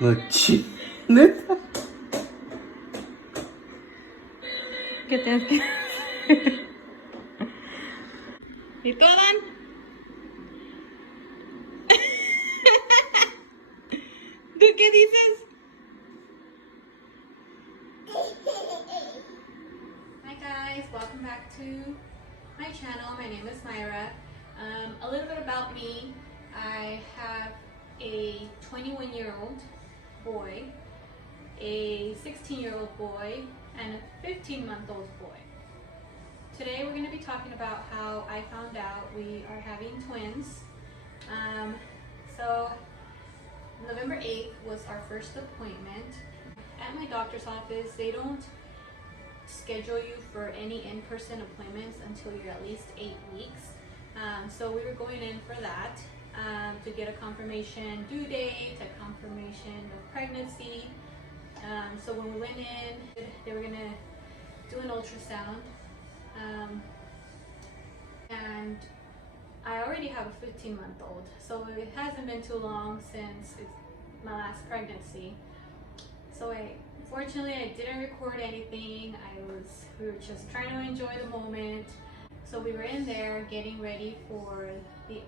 Noche. Neta. ¿Qué tienes que...? ¿Y tú, Adán? ¿Tú qué dices? Hi guys, welcome back to my channel. My name is Myra. A little bit about me. I have a 21-year-old boy, a 16-year-old boy, and a 15-month-old boy. Today we're going to be talking about how I found out we are having twins. So November 8th was our first appointment. At my doctor's office, they don't schedule you for any in-person appointments until you're at least 8 weeks. So we were going in for that to get a confirmation due date, a confirmation of pregnancy. So when we went in, they were gonna do an ultrasound. And I already have a 15-month-old, so it hasn't been too long since my last pregnancy. So fortunately I didn't record anything. We were just trying to enjoy the moment. So we were in there getting ready for the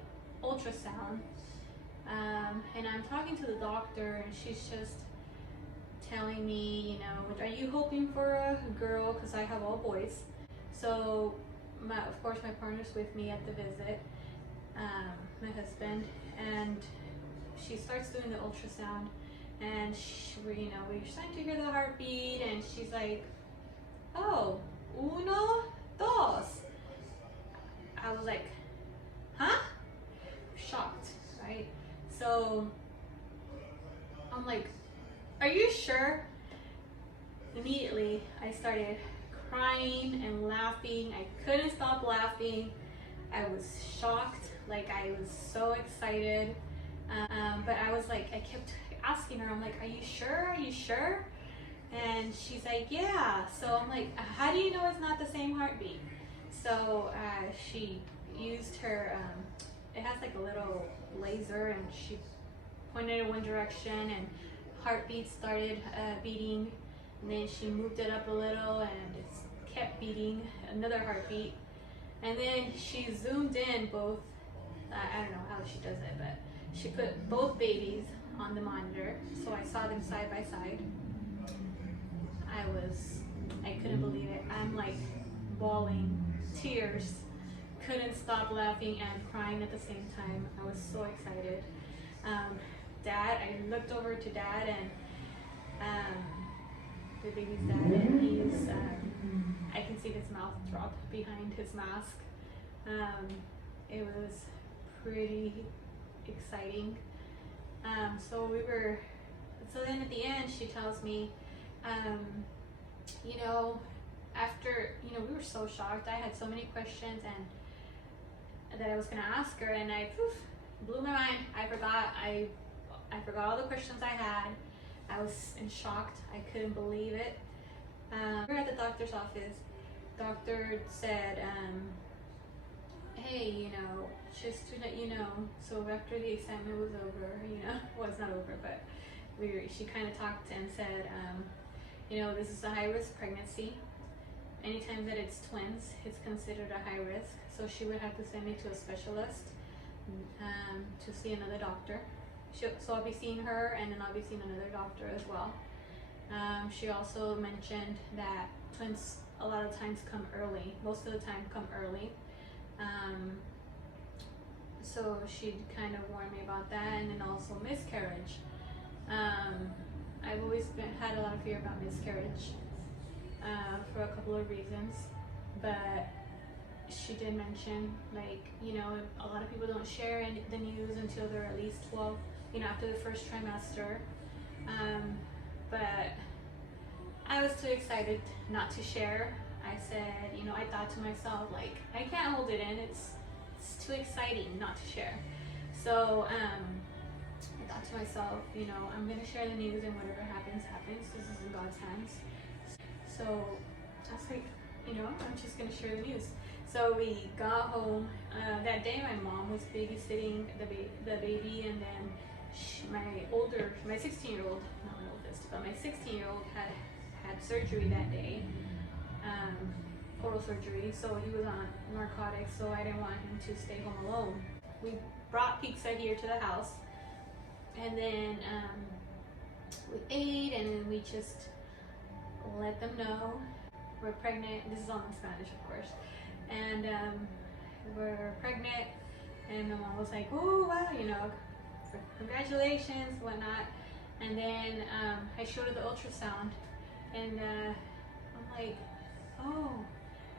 ultrasound. And I'm talking to the doctor, and she's just telling me, are you hoping for a girl? Because I have all boys. So of course my partner's with me at the visit, my husband, and she starts doing the ultrasound, and we're starting to hear the heartbeat, and she's like, oh, uno, dos. I was like, huh? Shocked, right? So I'm like, are you sure? Immediately I started crying and laughing. I couldn't stop laughing. I was shocked, like I was so excited. But I was like, I kept asking her, I'm like, are you sure? Are you sure? And she's like, yeah. So I'm like, how do you know it's not the same heartbeat? So she used her, it has like a little laser, and she pointed in one direction, and heartbeat started beating. And then she moved it up a little, and it kept beating, another heartbeat. And then she zoomed in both, I don't know how she does it, but she put both babies on the monitor, so I saw them side by side. I couldn't believe it. I'm like bawling, tears, couldn't stop laughing and crying at the same time. I was so excited. Dad, I looked over to Dad, and the baby's dad, and I can see his mouth drop behind his mask. It was pretty exciting. So then at the end, she tells me, after, we were so shocked. I had so many questions and that I was gonna ask her, and I blew my mind. I forgot all the questions I had. I was shocked. I couldn't believe it. We were at the doctor's office. Doctor said, hey, just to let you know, so after the assignment was over, well, it's not over, but she kind of talked and said, this is a high-risk pregnancy. Anytime that it's twins, it's considered a high risk. So she would have to send me to a specialist to see another doctor. So I'll be seeing her, and then I'll be seeing another doctor as well. She also mentioned that twins a lot of times come early, most of the time come early. So she kind of warned me about that, and then also miscarriage. I've always had a lot of fear about miscarriage for a couple of reasons, but she did mention, a lot of people don't share the news until they're at least 12, after the first trimester. But I was too excited not to share. I said, I thought to myself, like, I can't hold it in. It's too exciting not to share. So I thought to myself, I'm gonna share the news, and whatever happens, happens. This is in God's hands. So I was like, I'm just gonna share the news. So we got home. That day my mom was babysitting the baby, and then my 16-year-old, not my oldest, but my 16-year-old had surgery that day, oral surgery. So he was on narcotics, so I didn't want him to stay home alone. We brought pizza here to the house, and then we ate, and then we just let them know we're pregnant. This is all in Spanish, of course. And we're pregnant, and my mom was like, oh wow, you know, congratulations, whatnot. And then I showed her the ultrasound, and I'm like, oh,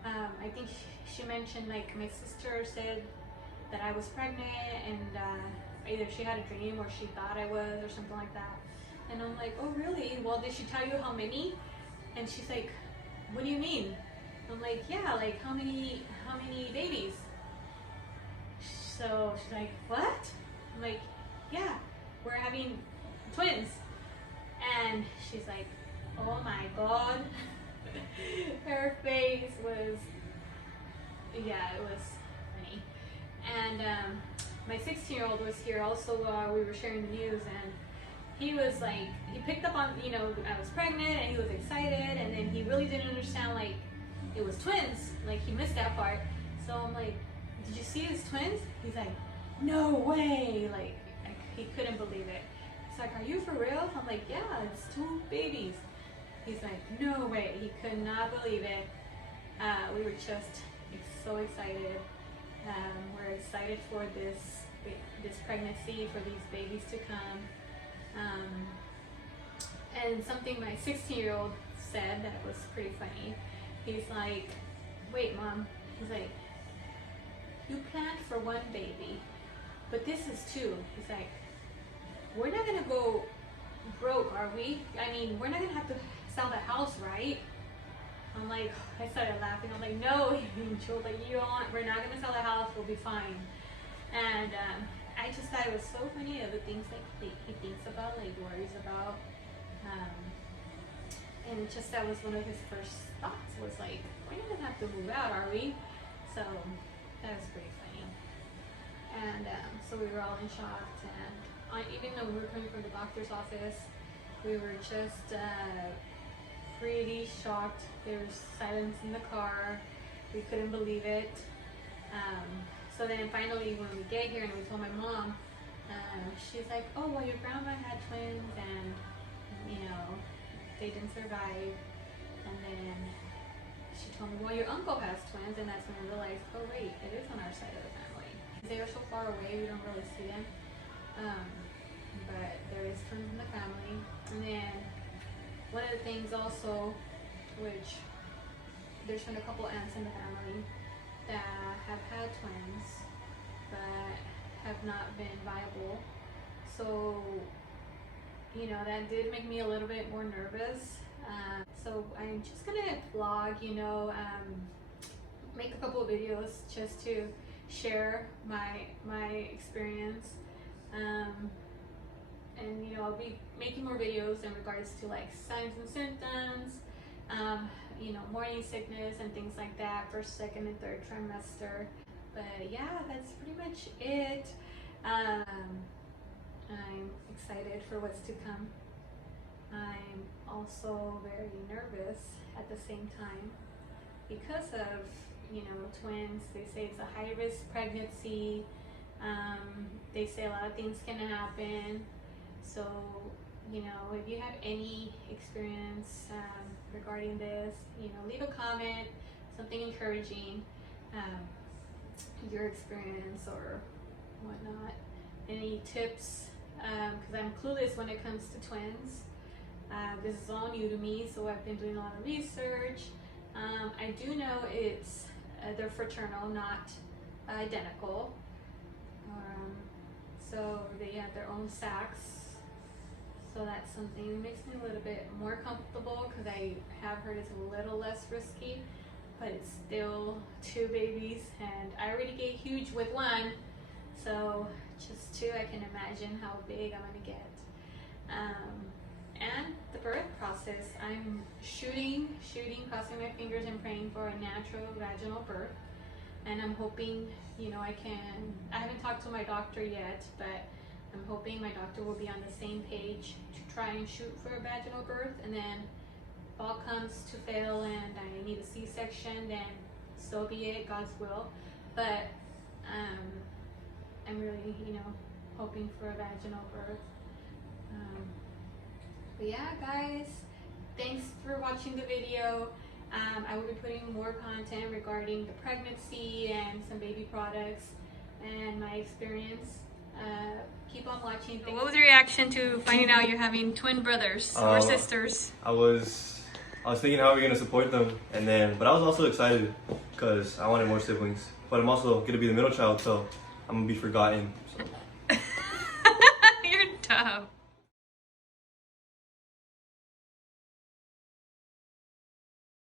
I think she mentioned, like, my sister said that I was pregnant, and either she had a dream or she thought I was, or something like that. And I'm like, oh really? Well, did she tell you how many? And she's like, what do you mean? I'm like, yeah, like how many babies? So she's like, what? I'm like, yeah, we're having twins. And she's like, oh my God. Her face was, yeah, it was funny. And my 16-year-old was here also while we were sharing the news, and he was like, he picked up on, you know, I was pregnant, and he was excited, and then he really didn't understand, like, it was twins. Like, he missed that part. So I'm like, did you see his twins? He's like, no way. Like he couldn't believe it. He's like, are you for real? I'm like, yeah, it's 2 babies. He's like, no way. He could not believe it. We were just so excited. We're excited for this pregnancy, for these babies to come. And something my 16-year-old said that was pretty funny. He's like, wait, Mom. He's like, you planned for 1 baby, but this is 2. He's like, we're not gonna go broke, are we? I mean, we're not gonna have to sell the house, right? I'm like, I started laughing. I'm like, no, Angel, like, we're not gonna sell the house, we'll be fine. And I just thought it was so funny, the things that he thinks about, like worries about. And just that was one of his first thoughts, was like, we're not gonna have to move out, are we? So that was pretty funny. And so we were all in shock, and even though we were coming from the doctor's office, we were just pretty shocked. There was silence in the car. We couldn't believe it. So then finally when we get here and we told my mom, she's like, oh, well, your grandma had twins, and you know, they didn't survive. And then she told me, well, your uncle has twins, and that's when I realized, oh wait, it is on our side of the family. They are so far away, we don't really see them. But there is twins in the family. And then one of the things also, which there's been a couple aunts in the family that have had twins but have not been viable. So, you know, that did make me a little bit more nervous. So I'm just gonna vlog, you know, make a couple of videos just to share my experience. And you know, I'll be making more videos in regards to like signs and symptoms, you know, morning sickness and things like that, first, second, and third trimester. But yeah, that's pretty much it. I'm excited for what's to come. I'm also very nervous at the same time because of, you know, twins. They say it's a high-risk pregnancy. They say a lot of things can happen. So, you know, if you have any experience regarding this, you know, leave a comment, something encouraging, your experience or whatnot. Any tips, because I'm clueless when it comes to twins. This is all new to me, so I've been doing a lot of research. I do know it's they're fraternal, not identical. So they have their own sacs. So that's something that makes me a little bit more comfortable, because I have heard it's a little less risky, but it's still 2 babies, and I already get huge with 1, so just 2, I can imagine how big I'm gonna get. And the birth process, I'm shooting, crossing my fingers and praying for a natural vaginal birth. And I'm hoping, you know, I haven't talked to my doctor yet, but I'm hoping my doctor will be on the same page to try and shoot for a vaginal birth, and then if all comes to fail and I need a C-section, then so be it, God's will. But I'm really, hoping for a vaginal birth. But yeah, guys, thanks for watching the video. I will be putting more content regarding the pregnancy and some baby products and my experience. Keep on watching. What was your reaction to finding out you're having twin brothers or sisters? I was thinking how we're gonna support them, but I was also excited because I wanted more siblings. But I'm also gonna be the middle child, so I'm gonna be forgotten. So. You're dumb.